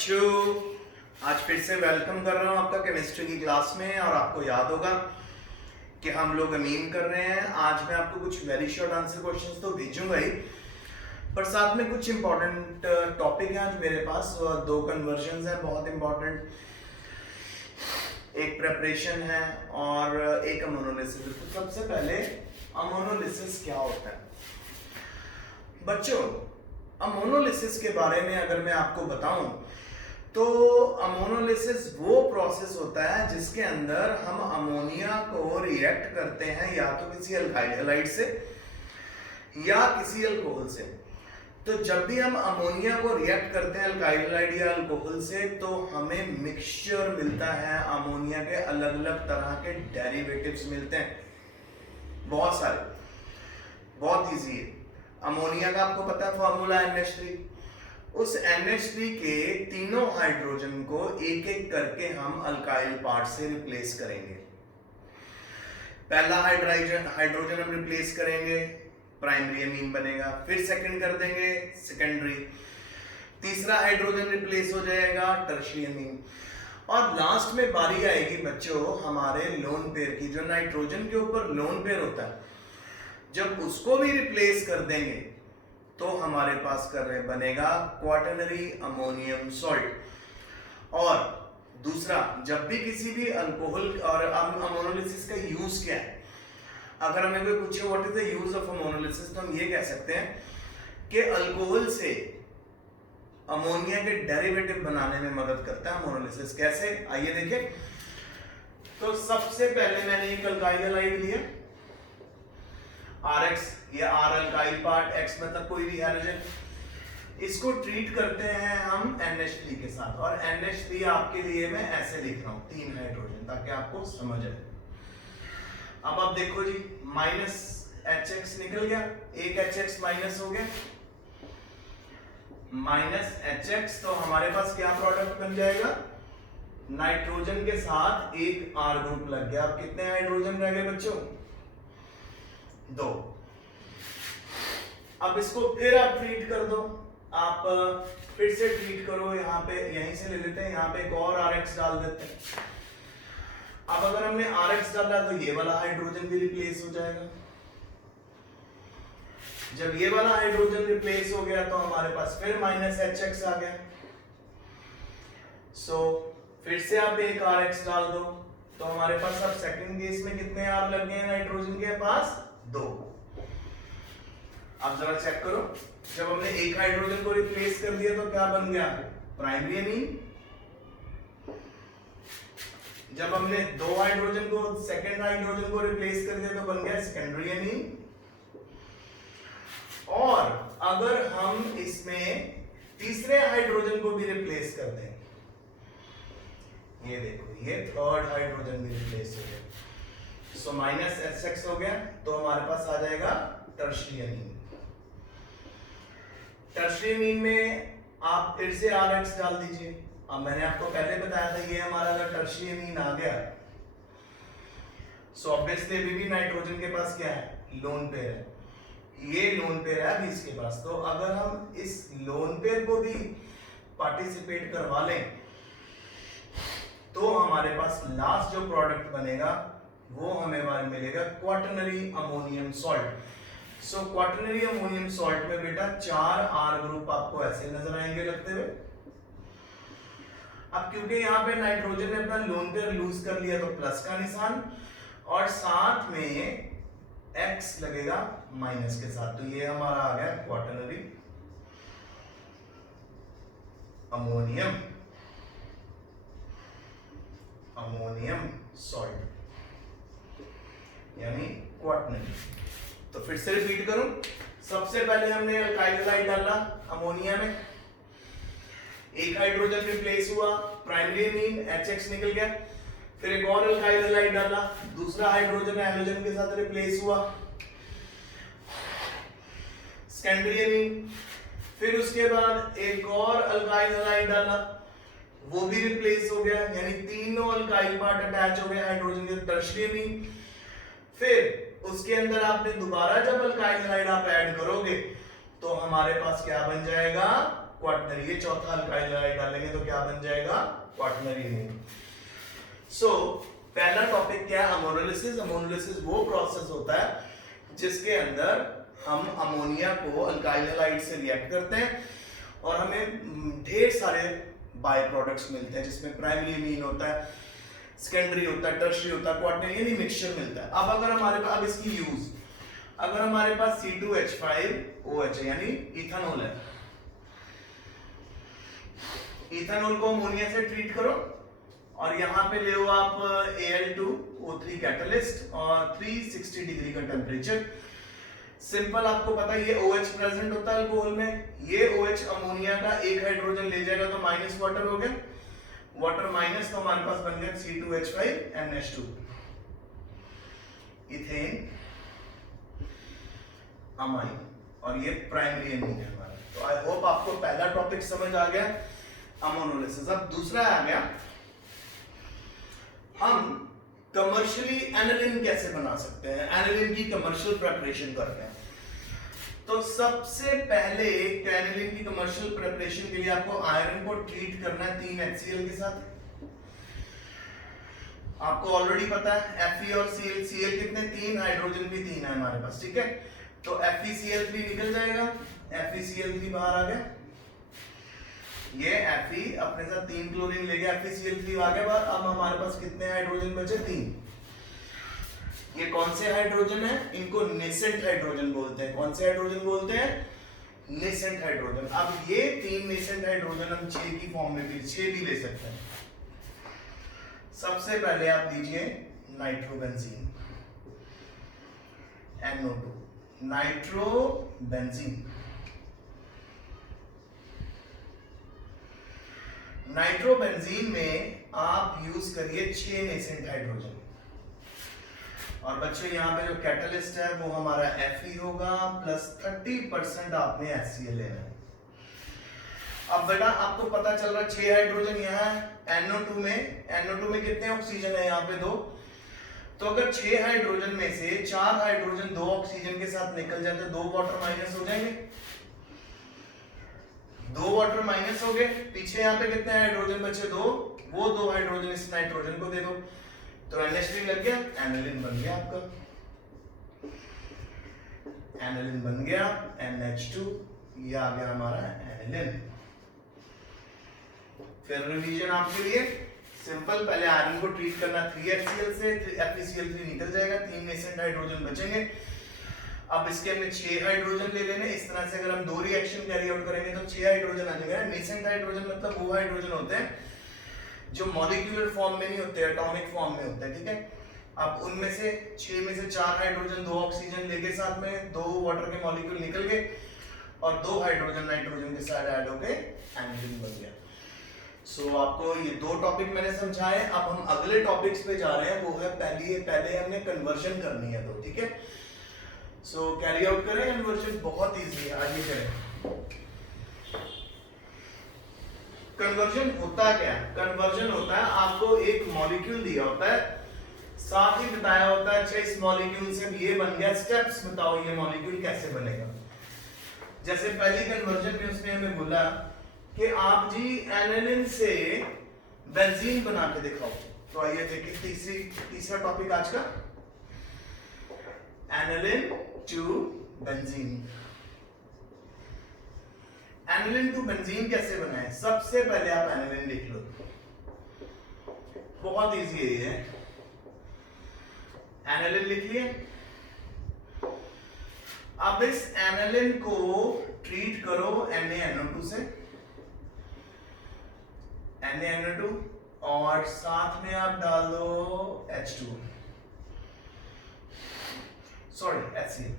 बच्चों, आज फिर से वेलकम कर रहा हूँ आपका केमिस्ट्री की क्लास में। और आपको याद होगा कि हम लोग अमीन कर रहे हैं। आज मैं आपको कुछ वेरी शॉर्ट आंसर क्वेश्चंस तो भेजूंगा ही, पर साथ में कुछ इंपॉर्टेंट टॉपिक है आज मेरे पास। दो कन्वर्जन है बहुत इंपॉर्टेंट, एक प्रेपरेशन है और एक अमोनोलिसिस। तो सबसे पहले अमोनोलिसिस क्या होता है बच्चों? अमोनोलिसिस के बारे में अगर मैं आपको बताऊं तो अमोनोलिसिस वो प्रोसेस होता है जिसके अंदर हम अमोनिया को रिएक्ट करते हैं या तो किसी अल्काइल हैलाइड से या किसी अल्कोहल से। तो जब भी हम अमोनिया को रिएक्ट करते हैं अल्काइल हैलाइड या अल्कोहल से, तो हमें मिक्सचर मिलता है। अमोनिया के अलग अलग तरह के डेरिवेटिव्स मिलते हैं, बहुत सारे, बहुत इजी है। अमोनिया का आपको पता है फॉर्मूला NH3। उस NH3 के तीनों हाइड्रोजन को एक एक करके हम अल्काइल पार्ट से रिप्लेस करेंगे। पहला हाइड्रोजन हम रिप्लेस करेंगे, प्राइमरी अमीन बनेगा। फिर सेकंड कर देंगे, सेकेंडरी। तीसरा हाइड्रोजन रिप्लेस हो जाएगा, टर्शियरी अमीन। और लास्ट में बारी आएगी बच्चों हमारे लोन पेयर की। जो नाइट्रोजन के ऊपर लोन पेयर होता है, जब उसको भी रिप्लेस कर देंगे तो हमारे पास बनेगा क्वाटरनरी अमोनियम सॉल्ट। और दूसरा, जब भी किसी भी अल्कोहल और अमोनोलिसिस का यूज क्या है, अगर हमें कोई पूछे what is the use of ammonolysis, तो हम ये कह सकते हैं कि अल्कोहल से अमोनिया के डेरिवेटिव बनाने में मदद करता है अमोनोलिसिस। कैसे, आइए देखें। तो सबसे पहले मैंने एक अल्काइल हैलाइड लिया RX या R अल्काइल पार्ट, X मतलब कोई भी हाइड्रोजन। इसको ट्रीट करते हैं हम NH3 के साथ। और NH3 आपके लिए मैं ऐसे लिख रहा हूं, 3 हाइड्रोजन, ताकि आपको समझ आए। अब आप देखो जी, माइनस HX निकल गया, एक HX माइनस हो गया, माइनस HX। तो हमारे पास क्या प्रोडक्ट बन जाएगा? नाइट्रोजन के साथ एक R ग्रुप लग गया। अब कितने हाइड्रोजन रह गए बच्चों? 2। अब इसको फिर आप ट्रीट कर दो, आप फिर से ट्रीट करो। यहाँ पे यहीं से ले लेते हैं, यहाँ पे एक और RX डाल देते हैं। अब अगर हमने RX डाला तो ये वाला हाइड्रोजन भी रिप्लेस हो जाएगा। जब ये वाला हाइड्रोजन रिप्लेस हो गया तो हमारे पास फिर माइनस HX आ गया। सो फिर से आप एक RX डाल दो, तो हमारे पास अब सेकंड केस में कितने R लग गए नाइट्रोजन के पास? 2। अब जरा चेक करो, जब हमने एक हाइड्रोजन को रिप्लेस कर दिया तो क्या बन गया? Primary amine. जब हमने 2 हाइड्रोजन को, सेकंड हाइड्रोजन को रिप्लेस कर दिया तो बन गया सेकेंडरी अमीन। और अगर हम इसमें तीसरे हाइड्रोजन को भी रिप्लेस कर दें, ये देखो, ये थर्ड हाइड्रोजन भी रिप्लेस हो गया। सो माइनस HX हो गया, तो हमारे पास आ जाएगा टर्शियरी अमीन। टर्शियरी अमीन में आप फिर से RX डाल दीजिए। अब मैंने आपको पहले बताया था, ये हमारा अगर टर्शियरी अमीन आ गया, सो ऑब्वियसली अभी भी नाइट्रोजन के पास क्या है? लोन पेयर है। ये लोन पेयर है अभी इसके पास। तो अगर हम इस लोन पेयर को भी पार्टिसिपेट करवा लें तो हमारे पास लास्ट जो प्रोडक्ट बनेगा वो हमें मिलेगा क्वाटरनरी अमोनियम सॉल्ट। सो क्वाटरनरी अमोनियम सॉल्ट में बेटा 4 R ग्रुप आपको ऐसे नजर आएंगे लगते हुए। अब क्योंकि यहाँ पे नाइट्रोजन ने अपना लोन पेयर लूज कर लिया, तो प्लस का निशान और साथ में X लगेगा माइनस के साथ। तो ये हमारा आ गया क्वाटरनरी अमोनियम सॉल्ट, यानी क्वाटरनरी। तो फिर से रिपीट करूं, सबसे पहले हमने अल्काइल हैलाइड डाला अमोनिया में, एक हाइड्रोजन रिप्लेस हुआ, प्राइमरी अमीन HX निकल गया। फिर एक और अल्काइल हैलाइड डाला, दूसरा हाइड्रोजन हैलोजन के साथ रिप्लेस हुआ, सेकेंडरी अमीन। फिर उसके बाद एक और अल्काइल हैलाइड डाला, वो भी रिप्लेस हो गया, यानी तीनों अल्काइल पार्ट अटैच हो गए हाइड्रोजन के, टर्शियरी अमीन। फिर उसके अंदर आपने दोबारा जब अल्काइल हैलाइड आप ऐड करोगे तो हमारे पास क्या बन जाएगा, क्वाटरनरी। ये चौथा अल्काइल हैलाइड डालेंगे तो क्या बन जाएगा, क्वाटरनरी एमीन। सो पहला टॉपिक क्या है, अमोनोलिसिस। अमोनोलिसिस वो प्रोसेस होता है जिसके अंदर हम अमोनिया को अल्काइल हैलाइड से रिएक्ट करते हैं और हमें ढेर सारे बाय प्रोडक्ट्स मिलते हैं, जिसमें प्राइमरी एमीन होता है, सेकेंडरी होता है, टर्शियरी होता है, क्वाटरनरी, यानी मिक्सचर मिलता है। अब अगर हमारे पास, अब इसकी यूज, अगर हमारे पास C2H5OH यानी इथेनॉल है, इथेनॉल को अमोनिया से ट्रीट करो और यहाँ पे ले आप Al2O3 कैटलिस्ट और 360 डिग्री का टेम्परेचर। सिंपल, आपको पता है ये OH प्रेजेंट होता है अल्कोहल में, ये OH अमोनिया का एक हाइड्रोजन ले जाएगा तो माइनस वाटर हो गया, वाटर माइनस, तो हमारे पास बन गया C2H5NH2 इथेन अमाइन, और ये प्राइमरी एमीन है हमारा। तो आई होप आपको पहला टॉपिक समझ आ गया, अमोनोलिसिस। अब दूसरा आ गया, हम कमर्शियली एनिलिन कैसे बना सकते हैं, एनिलिन की कमर्शियल प्रिपरेशन करते हैं। तो सबसे पहले एनिलिन की कमर्शियल प्रिपरेशन के लिए आपको आयरन को ट्रीट करना है 3 HCl के साथ। आपको ऑलरेडी पता है Fe और Cl, Cl कितने, 3, हाइड्रोजन भी 3 है हमारे पास, ठीक है। तो FeCl3 निकल जाएगा, FeCl3 बाहर आ गया, ये Fe अपने साथ 3 क्लोरीन ले गया, FeCl3 आ गया बाहर। अब हमारे पास कितने हाइड्रोजन बचे, 3। ये कौन से हाइड्रोजन है, इनको नेसेंट हाइड्रोजन बोलते हैं। कौन से हाइड्रोजन बोलते हैं, नेसेंट हाइड्रोजन। अब ये 3 नेसेंट हाइड्रोजन हम 6 की फॉर्म में भी 6 भी ले सकते हैं। सबसे पहले आप लीजिए नाइट्रोबेंजीन, NO2, नाइट्रोबेंजीन। नाइट्रोबेंजीन में आप यूज करिए 6 नेसेंट हाइड्रोजन। और बच्चों यहाँ पे जो कैटलिस्ट है वो हमारा Fe होगा प्लस 30% आपने HCl लेना है। अब बेटा आपको पता चल रहा है 6 हाइड्रोजन यहाँ है, NO2 में कितने ऑक्सीजन है, यहाँ पे 2। तो अगर 6 हाइड्रोजन में से 4 हाइड्रोजन 2 ऑक्सीजन के साथ निकल जाते तो 2 वाटर माइनस हो जाएंगे, 2 वाटर माइनस हो गए। पीछे यहाँ पे कितने हाइड्रोजन बचे, 2, वो 2 हाइड्रोजन इस नाइट्रोजन को दे दो, तो NH3 लग गया, एनिलिन बन गया आपका, एनिलिन बन गया, NH2, ये आ गया हमारा एनिलिन। फिर रिवीजन आपके लिए सिंपल, पहले आयरन को ट्रीट करना 3 HCl से, FeCl3 निकल जाएगा, 3 नेसेंट हाइड्रोजन बचेंगे। अब इसके हमने 6 हाइड्रोजन ले लेने। इस तरह से अगर हम 2 रिएक्शन कैरी आउट करेंगे तो 6 हाइड्रोजन आ जाएगा। नेसेंट हाइड्रोजन मतलब वो हाइड्रोजन होते हैं जो मॉलिक्यूलर फॉर्म में नहीं होते, एटॉमिक फॉर्म में होते हैं, ठीक है। अब उनमें से 6 में से 4 हाइड्रोजन 2 ऑक्सीजन लेके साथ में 2 वाटर के मॉलिक्यूल निकल गए और 2 हाइड्रोजन नाइट्रोजन के साथ ऐड होके एनिलिन बन गया। सो आपको ये 2 टॉपिक मैंने समझाए। अब हम अगले टॉपिक्स पे जा रहे हैं, वो है पहले हमने कन्वर्जन करनी है, तो ठीक है। सो कैरी आउट करें कन्वर्जन, बहुत इजी है, आगे करें। कन्वर्जन होता क्या है, कन्वर्जन होता है आपको एक मॉलिक्यूल दिया होता है, साथ ही बताया होता है अच्छा इस मॉलिक्यूल से ये बन गया, स्टेप्स बताओ ये मॉलिक्यूल कैसे बनेगा। जैसे पहली कन्वर्जन में उसने हमें बोला कि आप जी एनिलिन से बेंजीन बना के दिखाओ। तो आइए देखिए तीसरा टॉपिक आज का, aniline to benzene. Aniline to benzene कैसे बनाए, सबसे पहले आप एनिलिन लिख लो, बहुत इजी है ये। एनिलिन लिख लिए। अब इस एनिलिन को ट्रीट करो NaNO2 से, NaNO2, और साथ में आप डाल दो H2, सॉरी HCl,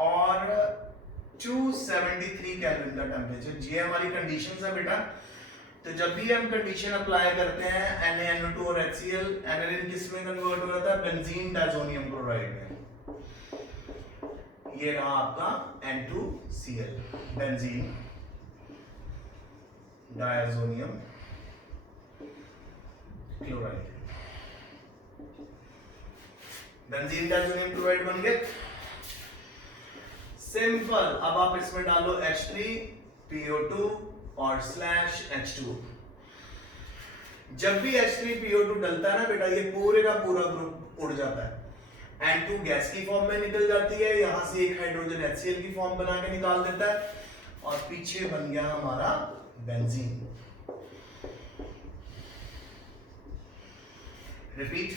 और 273 केल्विन का टेम्परेचर। ये हमारी कंडीशंस है बेटा। तो जब भी हम कंडीशन अप्लाई करते हैं NaNO2 और HCl, एनिलिन किस में कन्वर्ट हो जाता है, बेंजीन डायज़ोनियम क्लोराइड में। ये रहा आपका N2Cl, benzene diazonium chloride. Benzene diazonium chloride बन गया। सिंपल। अब आप इसमें डालो H3PO2 और /H2। जब भी H3PO2 डलता है ना बेटा, ये पूरे का पूरा ग्रुप उड़ जाता है। N2 गैस की फॉर्म में निकल जाती है, यहां से एक हाइड्रोजन HCl की फॉर्म बना के निकाल देता है और पीछे बन गया हमारा बेंजीन। रिपीट,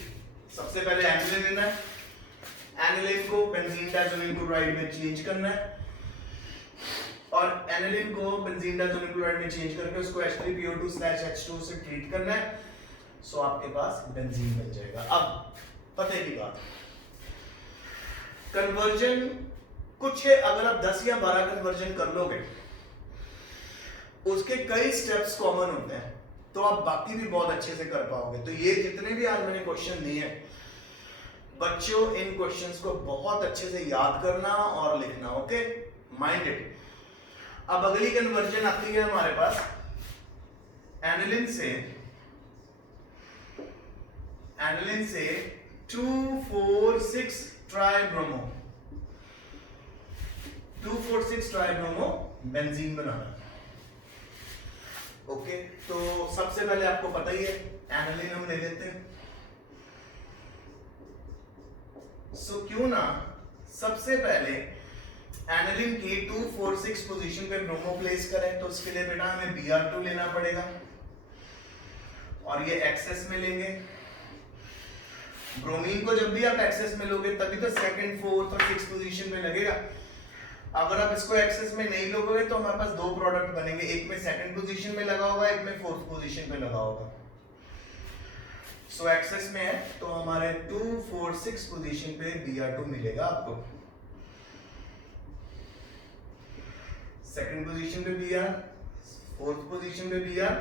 सबसे पहले एनिलीन लेना है, एनिलीन को बेंजीन डाइजोनिल क्लोराइड में चेंज करना है और एनिलीन को बेंजीन डाइजोनिल क्लोराइड में चेंज करके उसको H3PO2/H2 से ट्रीट करना है। सो आपके पास बेंजीन बन जाएगा। अब पते की बात, कन्वर्जन कुछ है, अगर आप 10 या 12 कन्वर्जन कर लोगे, उसके कई स्टेप्स कॉमन होते हैं, तो आप बाकी भी बहुत अच्छे से कर पाओगे। तो ये जितने भी आज मैंने क्वेश्चन दिए हैं बच्चों, इन क्वेश्चंस को बहुत अच्छे से याद करना और लिखना। Okay, mind it. अब अगली कन्वर्जन आती है हमारे पास एनिलीन से 2,4,6 ट्राइब्रोमो 2,4,6 ट्राइब्रोमो बेंजीन बनाना। ओके, तो सबसे पहले आपको पता ही है एनिलीन हम ले लेते हैं। सो क्यों ना सबसे पहले एनिलीन की 2,4,6 पोजीशन पे ब्रोमो प्लेस करें। तो उसके लिए बेटा हमें Br2 लेना पड़ेगा और ये एक्सेस में लेंगे। ब्रोमीन को जब भी आप एक्सेस में लोगे तभी तो सेकंड, फोर्थ और सिक्स पोजीशन में लगेगा। अगर आप इसको एक्सेस में नहीं लोगे तो हमारे पास दो प्रोडक्ट बनेंगे, एक में सेकंड पोजीशन में लगा होगा, एक में फोर्थ पोजीशन पे लगा होगा। सो एक्सेस में है तो हमारे 2,4,6 पोजीशन पे Br2 मिलेगा आपको, सेकंड पोजीशन पे Br, फोर्थ पोजीशन पे Br,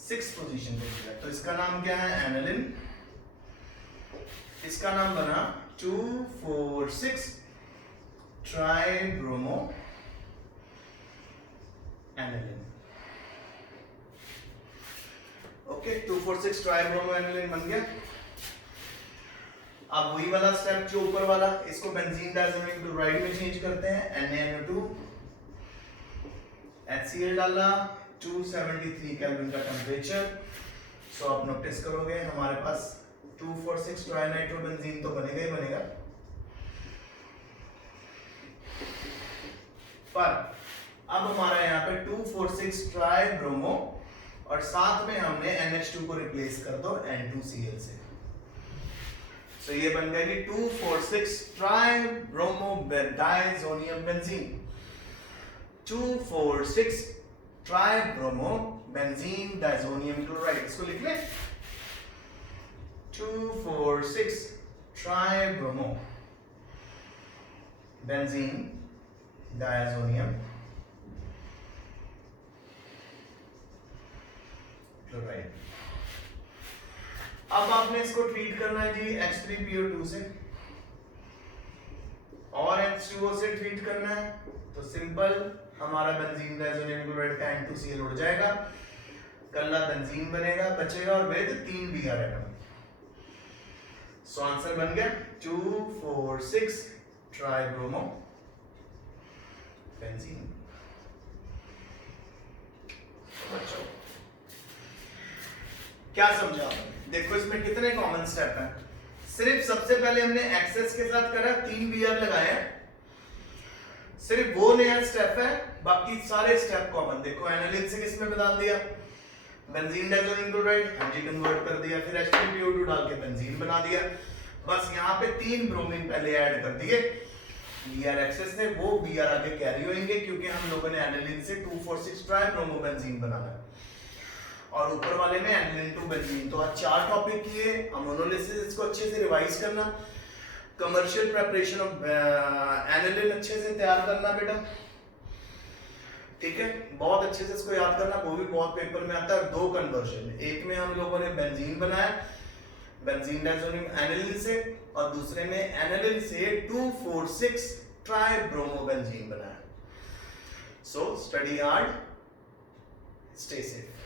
सिक्स पोजीशन पे Br। तो इसका नाम क्या है? एनिलीन। इसका नाम बना 2,4,6 tribromo aniline. Okay, 2,4,6 tribromo aniline बन गया। अब वही वाला स्टेप जो ऊपर वाला, इसको बेंजीन डाइजोनिल क्लोराइड में चेंज करते हैं। NaNO2 HCl डाला, 273 केल्विन का टेम्परेचर। सो आप नोटिस करोगे हमारे पास 2,4,6 ट्राइनाइट्रोबेंजीन तो बनेगा ही बनेगा, पर अब हमारा यहाँ पे 2,4,6 ट्राइब्रोमो और साथ में हमने NH2 को रिप्लेस कर दो N2Cl से। तो ये बन गया कि 2,4,6 tribromo diazonium benzene. 2,4,6 tribromo benzene diazonium chloride, इसको लिख ले 2,4,6 ट्राइब्रोमो बेंजीन डाइजोनियम क्लोराइड। अब आपने इसको ट्रीट करना है जी H3PO2 से और H2O से ट्रीट करना है। तो सिंपल, हमारा बेंजीन डाइजोनियम क्लोराइड का N2Cl उड़ जाएगा, कल्ला बेंजीन बनेगा, बचेगा और with 3 Br atom. So answer बन गया 2,4,6 ट्राइब्रोमो बेंजीन। बच्चों क्या समझा? देखो इसमें कितने कॉमन स्टेप हैं। सिर्फ सबसे पहले हमने एक्सेस के साथ करा, 3 Br लगाए, सिर्फ वो नया स्टेप है, बाकी सारे स्टेप कॉमन। देखो एनिलीन से किसमें बदल दिया? बेंजीन डाइजोनिल क्लोराइड, एनजी कन्वर्ट कर दिया, फिर H3PO2 डाल के बेंजीन बना दिया। बस यहाँ पे 3 ब्रोमीन पहले ऐड कर दिए, Br एक्सेस से, वो Br आगे कैरी होंगे क्योंकि हम लोगों ने एनिलीन से 2,4,6 ट्राइब्रोमो बेंजीन बनाना है और ऊपर वाले में एनिलीन 2 बेंजीन। तो आज 4 टॉपिक किए। अमोनोलिसिस इसको अच्छे से रिवाइज करना, कमर्शियल प्रिपरेशन ऑफ एनिलीन अच्छे से तैयार करना बेटा, ठीक है? बहुत अच्छे से इसको याद करना, वो भी बहुत पेपर में आता है। 2 कन्वर्जन, एक में हम लोगों ने बेंजीन बनाया बेंजीन डाइजोनियम एनिलीन से, और दूसरे में एनिलीन से 2,4,6 ट्राइब्रोमो बेंजीन बनाया। So study hard, stay safe.